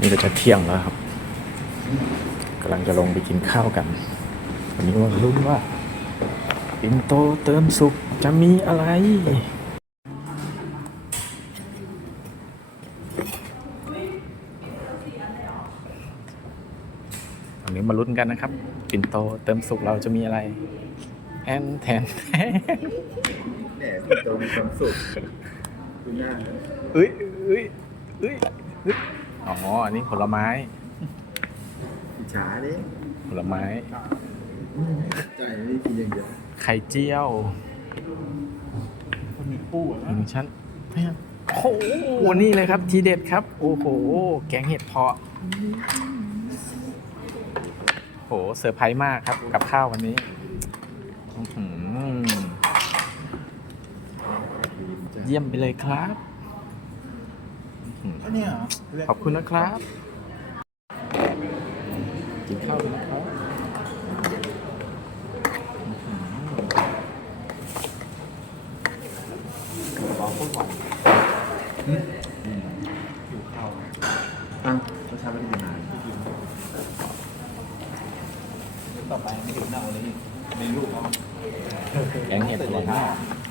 นี่ก็จะเที่ยงแล้วครับกำลังจะลงไปกินข้าวกัน วันนี้มาลุ้นว่าปินโตเติมสุกจะมีอะไรวันนี้มาลุ้นกันนะครับปินโตเติมสุกเราจะมีอะไรแทนแทนแทนแหมพี่โตมีความสุขดูหน้าเอ้ยเอ้ยเอ้ยเอ้ยอ๋อ อันนี้ผลไม้ อิจฉาดิผลไม้ ใจไม่กินอย่างเดียวไข่เจียวมันมีปูอะหนึ่งชั้นโอ้โหนี่เลยครับ ทีเด็ดครับ โอ้โห แกงเห็ดเพาะโหเซอร์ไพรส์มากครับ กับข้าววันนี้อื้อหือเยี่ยมไปเลยครับ อื้อหือเนี่ยขอบคุณนะครับ กินข้าวกันนะครับอื้อหืออะรสชาติไม่ได้เป็นนานต่อไปไม่ถึงเน่าเลยนี่ในลูกเขาแกงเห็ดอร่อยมากลูกแล้ว